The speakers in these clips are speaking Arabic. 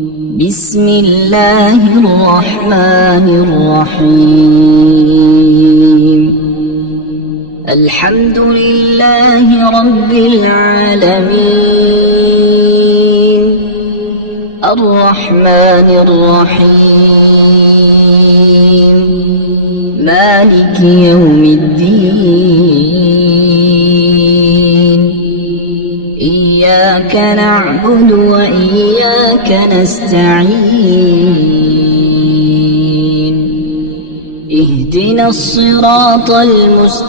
بسم الله الرحمن الرحيم. الحمد لله رب العالمين، الرحمن الرحيم، مالك يوم الدين. إياك نعبد وإياك نستعين. اهدنا الصراط المستقيم،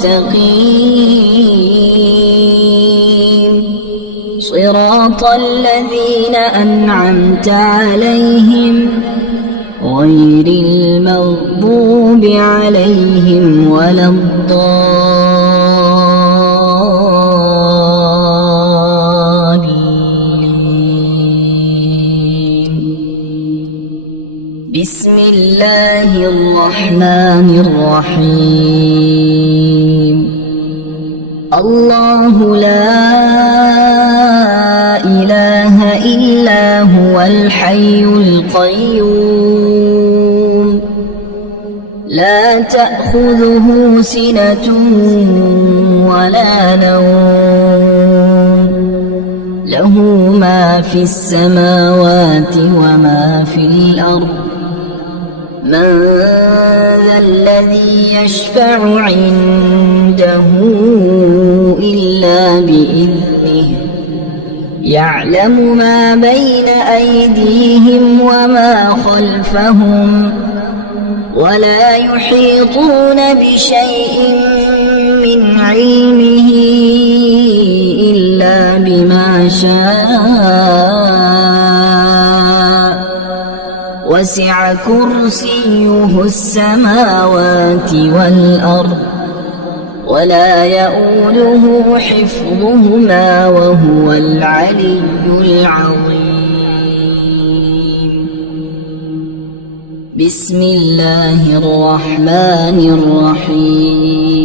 صراط الذين أنعمت عليهم غير المغضوب عليهم ولا الضالين. بسم الله الرحمن الرحيم. الله لا إله إلا هو الحي القيوم، لا تأخذه سنة ولا نوم، له ما في السماوات وما في الأرض. من ذا الذي يشفع عنده إلا بإذنه، يعلم ما بين أيديهم وما خلفهم، ولا يحيطون بشيء من علمه إلا بما شاء، وسع كرسيه السماوات والأرض، ولا يؤوده حفظهما وهو العلي العظيم. بسم الله الرحمن الرحيم.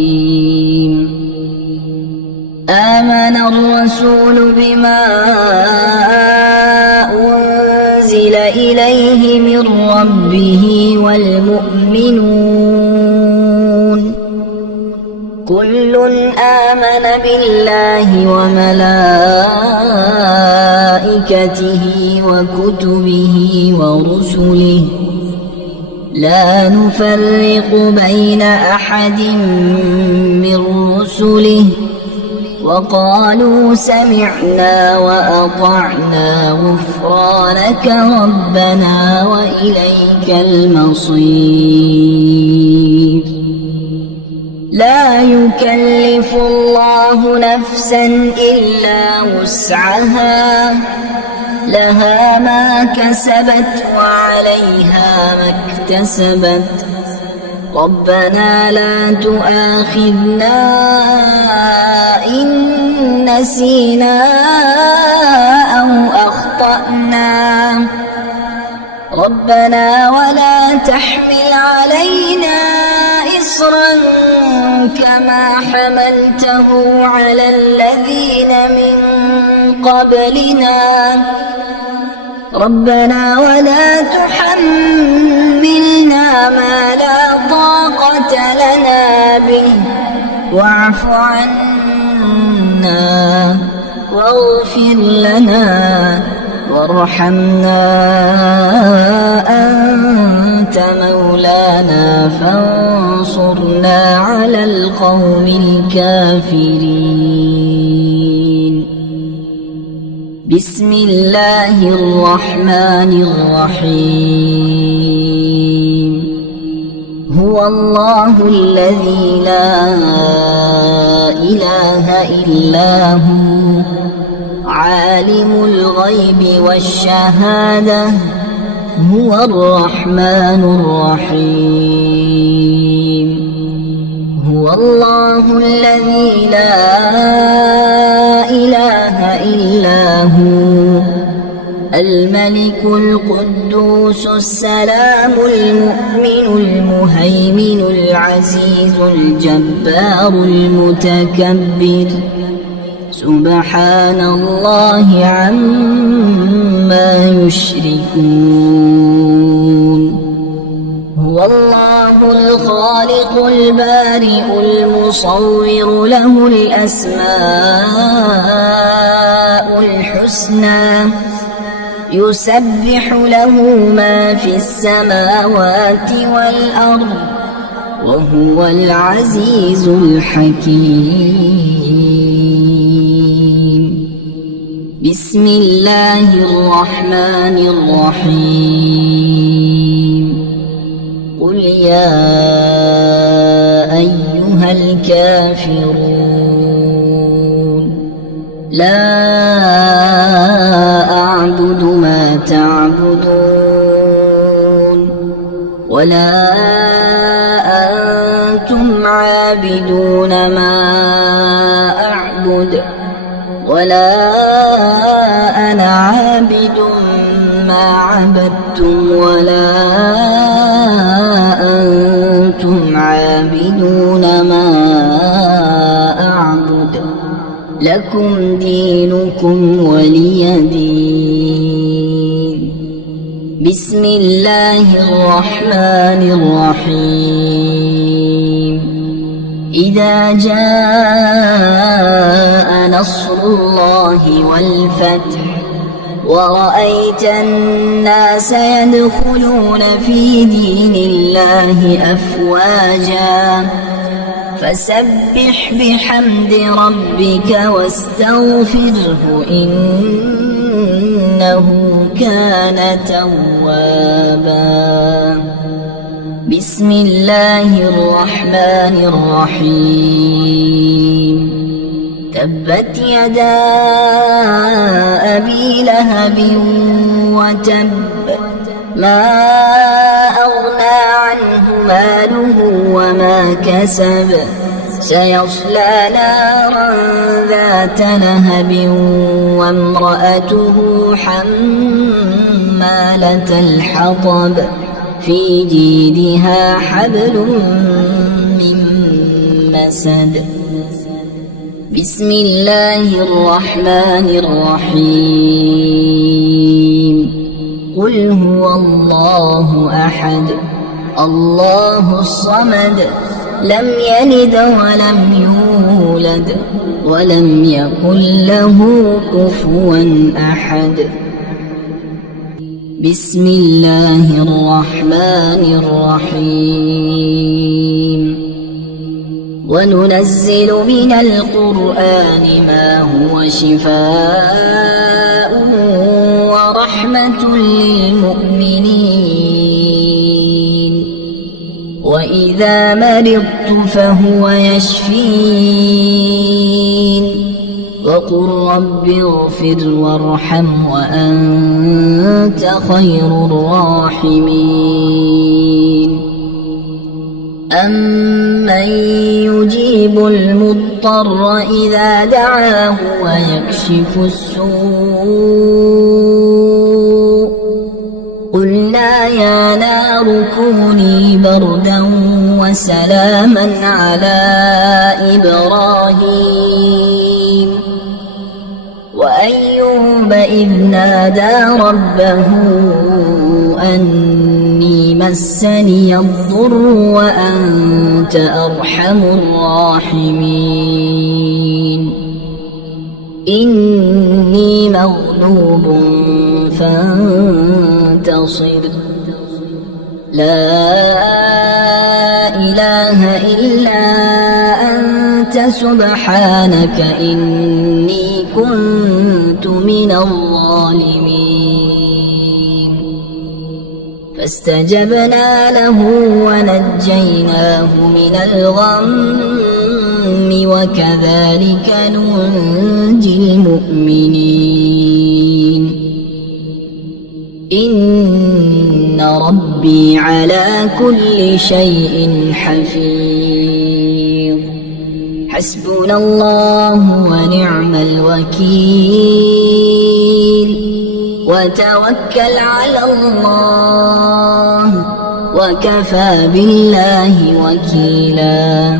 آمن الرسول بما أنزل إليه من ربه والمؤمنون، كل آمن بالله وملائكته وكتبه ورسله، لا نفرق بين أحد من رسله، وقالوا سمعنا وأطعنا غفرانك ربنا وإليك المصير. لا يكلف الله نفسا إلا وسعها، لها ما كسبت وعليها ما اكتسبت. ربنا لا تؤاخذنا إن نسينا أو أخطأنا، ربنا ولا تحمل علينا إصرا كما حملته على الذين من قبلنا، ربنا ولا تحملنا ما لا طاقة لنا به، واعف عنا واغفر لنا وارحمنا، أنت مولانا فانصرنا على القوم الكافرين. بسم الله الرحمن الرحيم. هو الله الذي لا إله إلا هو، عالم الغيب والشهادة، هو الرحمن الرحيم. هو الله الذي لا إله إلا هو، الملك القدوس السلام المؤمن المهيمن العزيز الجبار المتكبر، سبحان الله عما يشركون هو الله الخالق البارئ المصور له الأسماء الحسنى يسبح له ما في السماوات والأرض وهو العزيز الحكيم بسم الله الرحمن الرحيم قل يا أيها الكافرون لا أعبد ما تعبدون ولا أنتم عابدون ما أعبد ولا أنا عابد ما عبدتم ولا أنتم عابدون ما أعبد لكم دينكم ولي دين بسم الله الرحمن الرحيم إذا جاء نصر الله والفتح ورأيت الناس يدخلون في دين الله أفواجا فسبح بحمد ربك واستغفره إنه كان توابا بسم الله الرحمن الرحيم تبت يدا أبي لهب وتب ما أغنى عنه ماله وما كسب سيصلى نارا ذات لهب وامرأته حمالة الحطب في جيدها حبل من مسد بسم الله الرحمن الرحيم قل هو الله أحد الله الصمد لم يلد ولم يولد ولم يكن له كفوا أحد بسم الله الرحمن الرحيم وننزل من القرآن ما هو شفاء ورحمة للمؤمنين وإذا مرضت فهو يشفين وقل رب اغفر وارحم وأنت خير الراحمين أمن يجيب المضطر إذا دعاه ويكشف السوء قلنا يا نار كوني بردا وسلاما على إبراهيم وأيوب إذ نادى ربه أني مسني الضر وأنت أرحم الراحمين إني مغلوب فانتصر لا إله إلا أنت سبحانك إني كنت من الظالمين فاستجبنا له ونجيناه من الغم وكذلك ننجي المؤمنين إن ربي على كل شيء حفيظ حسبنا الله ونعم الوكيل وتوكل على الله وكفى بالله وكيلا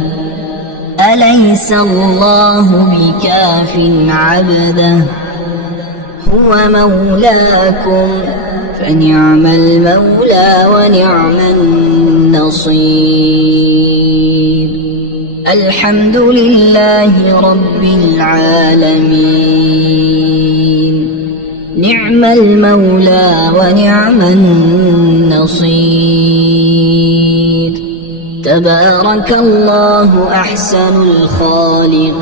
أليس الله بكاف عبده هو مولاكم فنعم المولى ونعم النصير. الحمد لله رب العالمين، نعم المولى ونعم النصير. تبارك الله أحسن الخالقين،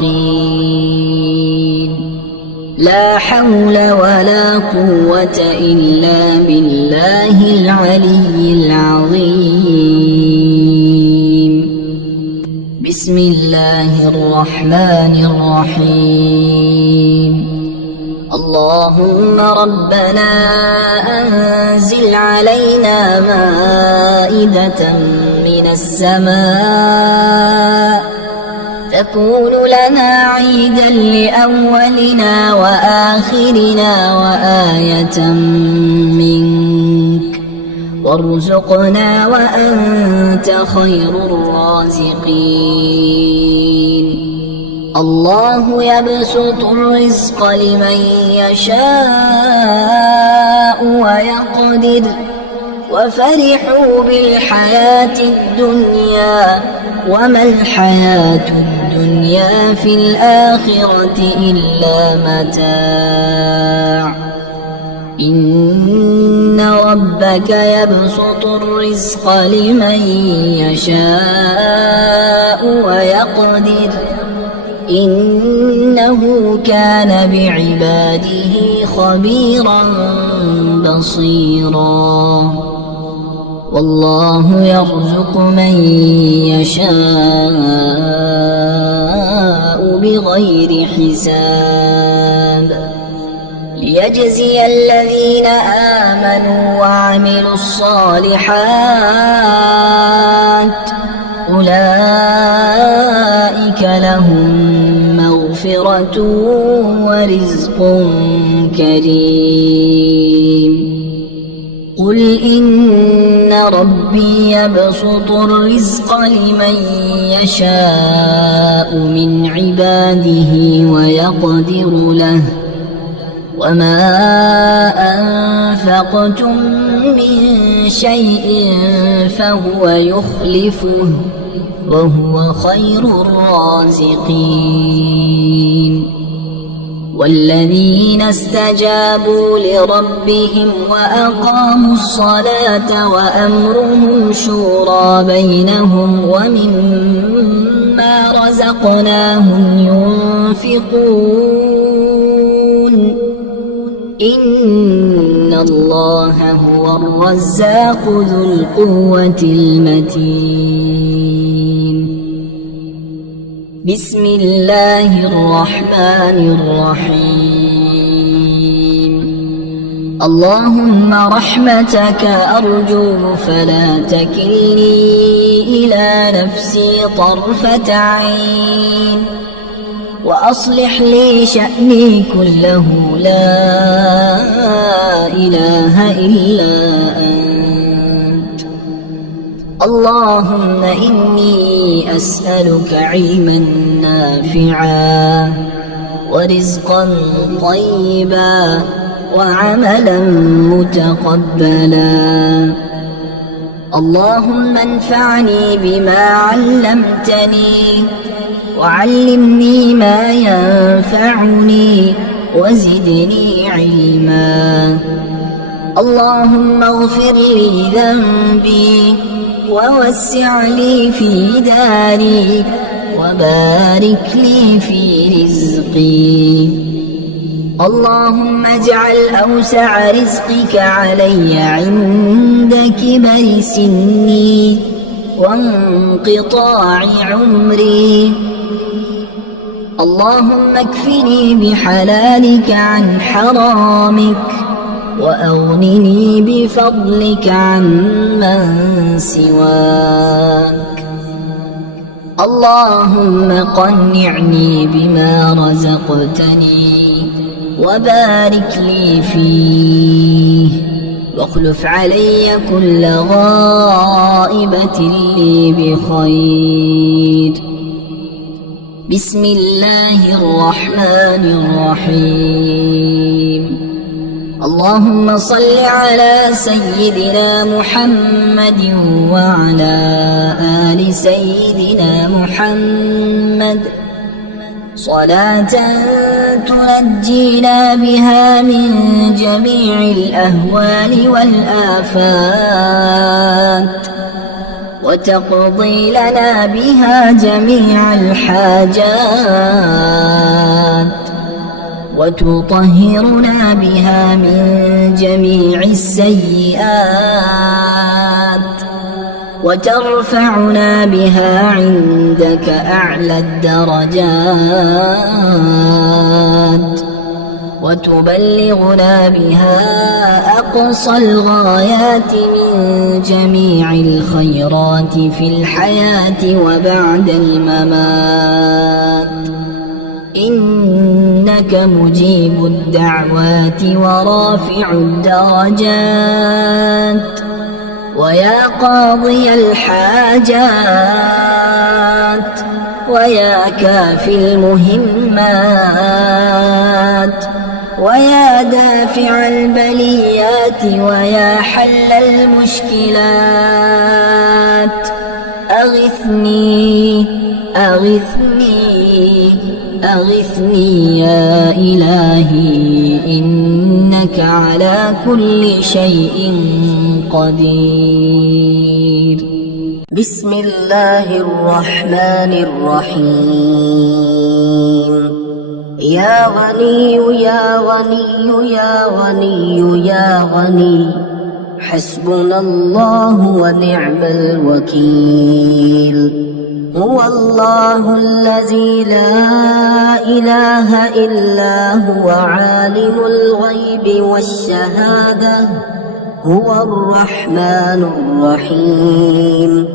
لا حول ولا قوة إلا بالله العلي العظيم. بسم الله الرحمن الرحيم. اللهم ربنا أنزل علينا مائدة من السماء تكون لنا عيدا لأولنا وآخرنا وآية منك، وارزقنا وأنت خير الرازقين. الله يبسط الرزق لمن يشاء ويقدر، وفرحوا بالحياة الدنيا وما الحياة الدنيا في الآخرة إلا متاع. إن ربك يبسط الرزق لمن يشاء ويقدر، إنه كان بعباده خبيرا بصيرا. والله يرزق من يشاء بغير حساب، ليجزي الذين آمنوا وعملوا الصالحات أولئك لهم مغفرة ورزق كريم. قل إن ربي يبسط الرزق لمن يشاء من عباده ويقدر له، وما أنفقتم من شيء فهو يخلفه وهو خير الرازقين. والذين استجابوا لربهم وأقاموا الصلاة وأمرهم شورى بينهم ومما رزقناهم ينفقون. إن الله هو الرزاق ذو القوة المتين. بسم الله الرحمن الرحيم. اللهم رحمتك أرجو فلا تكلني إلى نفسي طرفة عين، وأصلح لي شأني كله لا إله إلا أنت. اللهم إني أسألك علما نافعا ورزقا طيبا وعملا متقبلا. اللهم انفعني بما علمتني وعلمني ما ينفعني وزدني علما. اللهم اغفر لي ذنبي ووسع لي في داري وبارك لي في رزقي. اللهم اجعل أوسع رزقك علي عند كبر سني وانقطاع عمري. اللهم اكفني بحلالك عن حرامك وأغنني بفضلك عمن سواك. اللهم قنعني بما رزقتني وبارك لي فيه، واخلف علي كل غائبة لي بخير. بسم الله الرحمن الرحيم اللهم صل على سيدنا محمد وعلى آل سيدنا محمد صلاة تنجينا بها من جميع الأهوال والآفات وتقضي لنا بها جميع الحاجات وتطهرنا بها من جميع السيئات وترفعنا بها عندك أعلى الدرجات وتبلغنا بها أقصى الغايات من جميع الخيرات في الحياة وبعد الممات إنك مجيب الدعوات ورافع الدرجات ويا قاضي الحاجات ويا كافي المهمات ويا دافع البليات ويا حل المشكلات أغثني أغثني أغثني يا إلهي إنك على كل شيء قدير. بسم الله الرحمن الرحيم يا غني يا غني يا غني يا غني حسبنا الله ونعم الوكيل هو الله الذي لا إله إلا هو عالم الغيب والشهادة هو الرحمن الرحيم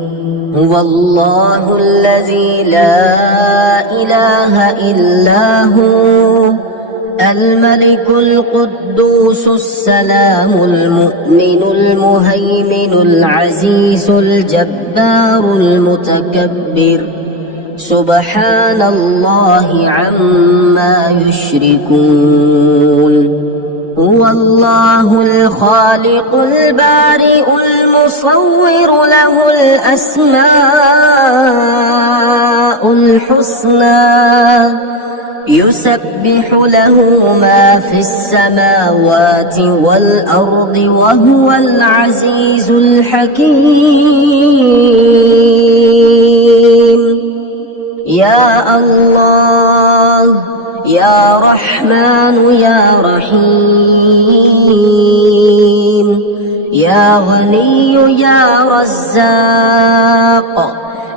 هو الله الذي لا إله إلا هو الملك القدوس السلام المؤمن المهيمن العزيز الجبار المتكبر سبحان الله عما يشركون هو الله الخالق البارئ المصور له الأسماء الحسنى يسبح له ما في السماوات والأرض وهو العزيز الحكيم يا الله يا رحمن يا رحيم يا غني يا رزاق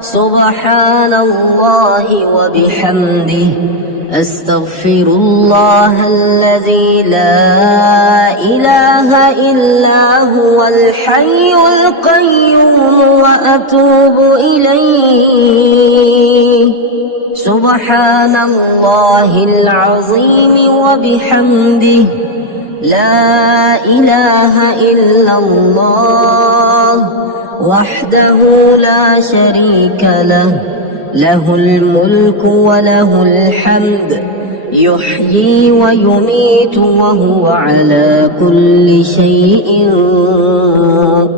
سبحان الله وبحمده أستغفر الله الذي لا إله إلا هو الحي القيوم وأتوب إليه سبحان الله العظيم وبحمده لا إله إلا الله وحده لا شريك له له الملك وله الحمد يحيي ويميت وهو على كل شيء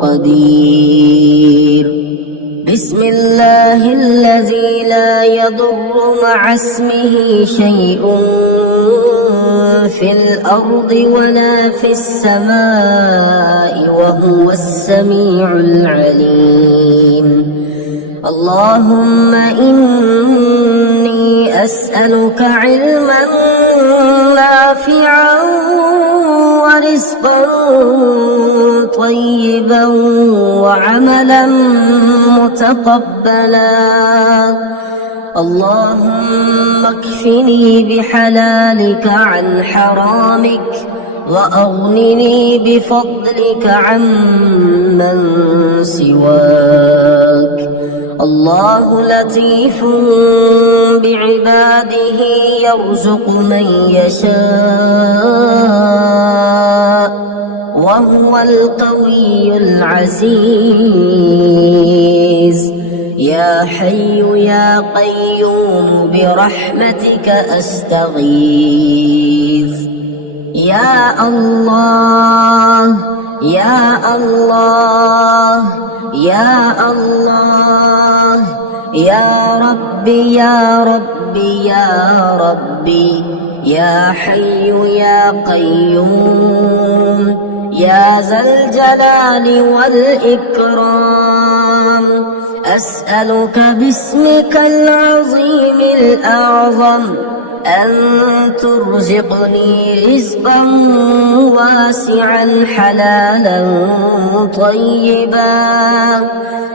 قدير بسم الله الذي لا يضر مع اسمه شيء في الأرض ولا في السماء وهو السميع العليم اللهم إني أسألك علما نافعا ورزقا طيبا وعملا متقبلا اللهم اكفني بحلالك عن حرامك وأغنني بفضلك عمن سواك الله لطيف بعباده يرزق من يشاء وهو القوي العزيز يا يا حي يا قيوم برحمتك أستغيث. يا الله يا الله يا الله يا ربي يا ربي يا ربي يا حي يا قيوم يا ذا الجلال والإكرام أسألك باسمك العظيم الأعظم أن ترزقني رزقا واسعا حلالا طيبا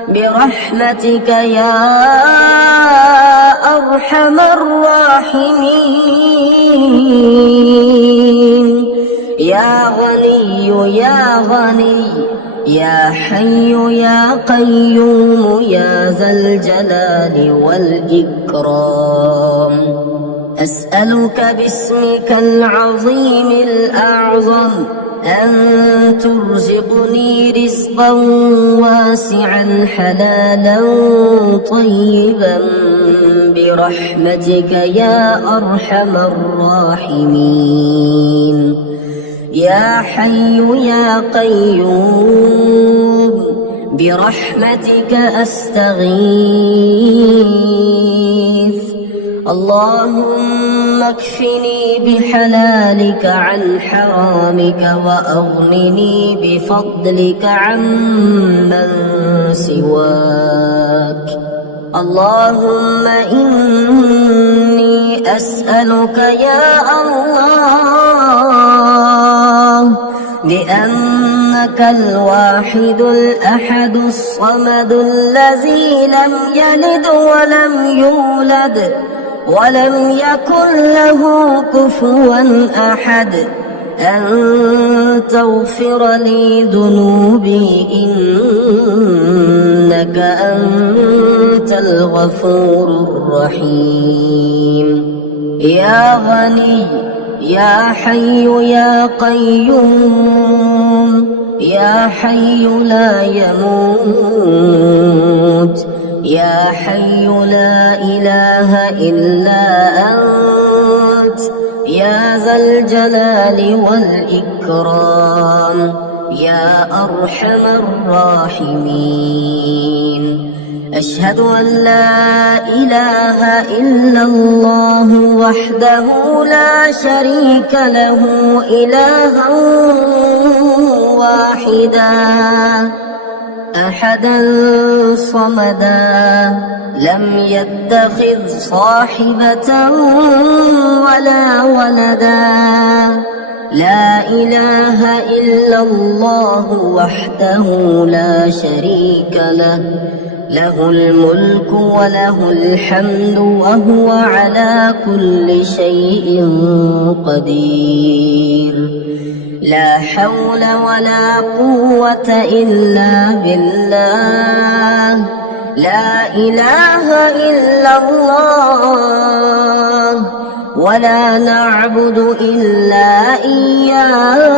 برحمتك يا أرحم الراحمين. يا غني يا غني يا حي يا قيوم يا ذا الجلال والإكرام أسألك باسمك العظيم الأعظم أن ترزقني رزقا واسعا حلالا طيبا برحمتك يا أرحم الراحمين. يا حي يا قيوم برحمتك أستغيث. اللهم اكفني بحلالك عن حرامك وأغنني بفضلك عمن سواك. اللهم إني أسألك يا الله بأنك الواحد الأحد الصمد الذي لم يلد ولم يولد ولم يكن له كفوا أحد أن تغفر لي ذنوبي إنك أنت الغفور الرحيم. يا غني يا حي يا قيوم يا حي لا يموت يا حي لا إله إلا أنت يا ذا الجلال والإكرام يا أرحم الراحمين. أشهد أن لا إله إلا الله وحده لا شريك له إلها واحدا أحدا صمدا لم يتخذ صاحبة ولا ولدا لا إله إلا الله وحده لا شريك له له الملك وله الحمد وهو على كل شيء قدير. لا حول ولا قوة إلا بالله. لا إله إلا الله ولا نعبد إلا إياه.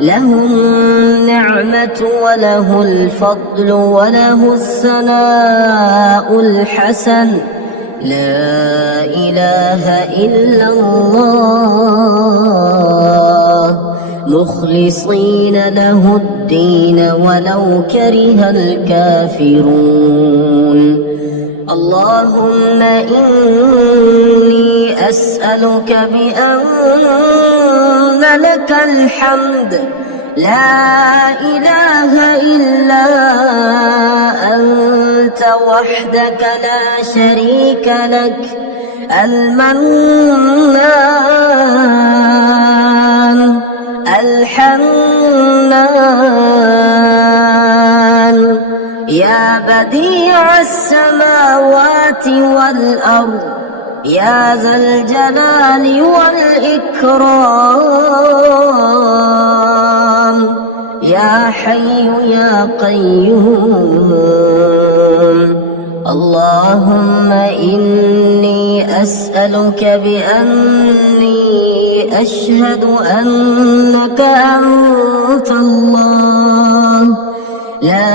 له النعمة وله الفضل وله الثناء الحسن. لا إله إلا الله مخلصين له الدين ولو كره الكافرون. اللهم إني أسألك بأن لك الحمد لا إله إلا أنت وحدك لا شريك لك المنان الحنان يا بديع السماوات والأرض يا ذا الجلال والإكرام يا حي يا قيوم. اللهم إني أسألك بأني أشهد أنك أنت الله لا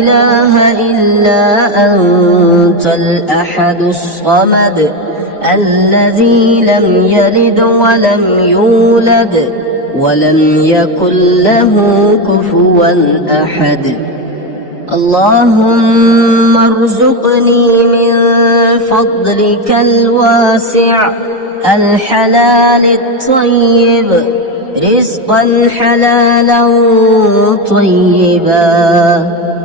إله إلا أنت الأحد الصمد الذي لم يلد ولم يولد ولم يكن له كفوا أحد. اللهم ارزقني من فضلك الواسع الحلال الطيب رزقا حلالا طيبا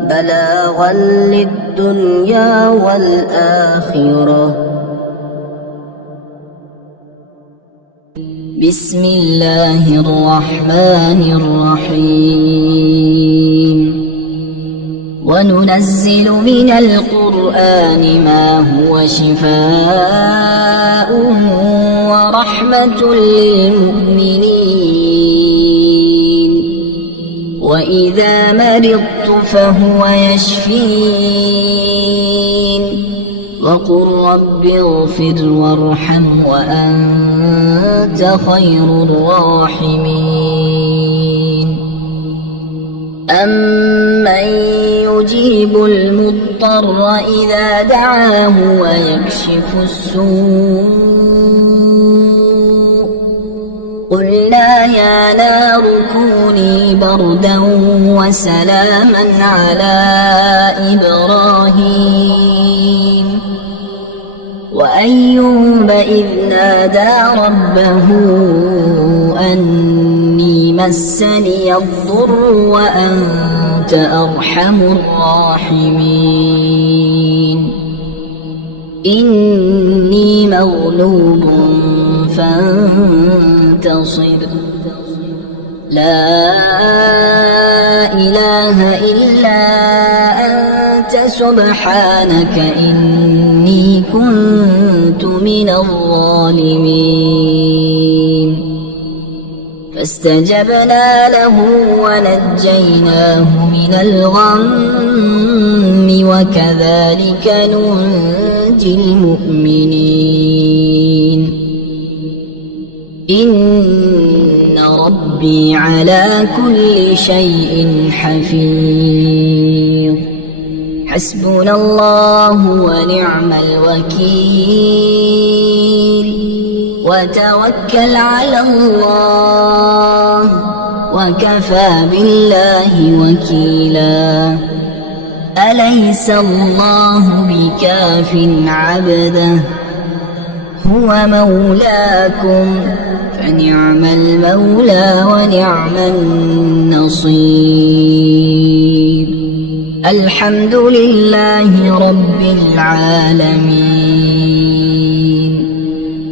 بلاغا للدنيا والآخرة. بسم الله الرحمن الرحيم. وننزل من القرآن ما هو شفاء ورحمة للمؤمنين وإذا مرضت فهو يشفين وقل رب اغفر وارحم وأنت خير الراحمين. أمن يجيب المضطر إذا دعاه ويكشف السوء قلنا يا نار كوني بردا وسلاما على إبراهيم وأيوب إذ نادى ربه أني مسني الضر وأنت أرحم الراحمين. إني مغلوب فانتصر لا إله إلا أنت سبحانك إني كنت من الظالمين. فاستجبنا له ونجيناه من الغم وكذلك ننجي المؤمنين. إن ربي على كل شيء حفيظ. حسبنا الله ونعم الوكيل وتوكل على الله وكفى بالله وكيلا. أليس الله بكاف عبده هو مولاكم فنعم المولى ونعم النصير. الحمد لله رب العالمين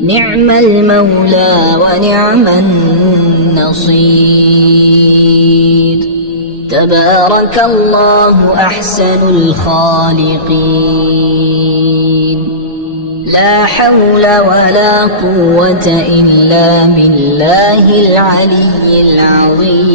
نعم المولى ونعم النصير. تبارك الله أحسن الخالقين. لا حول ولا قوة إلا بالله العلي العظيم.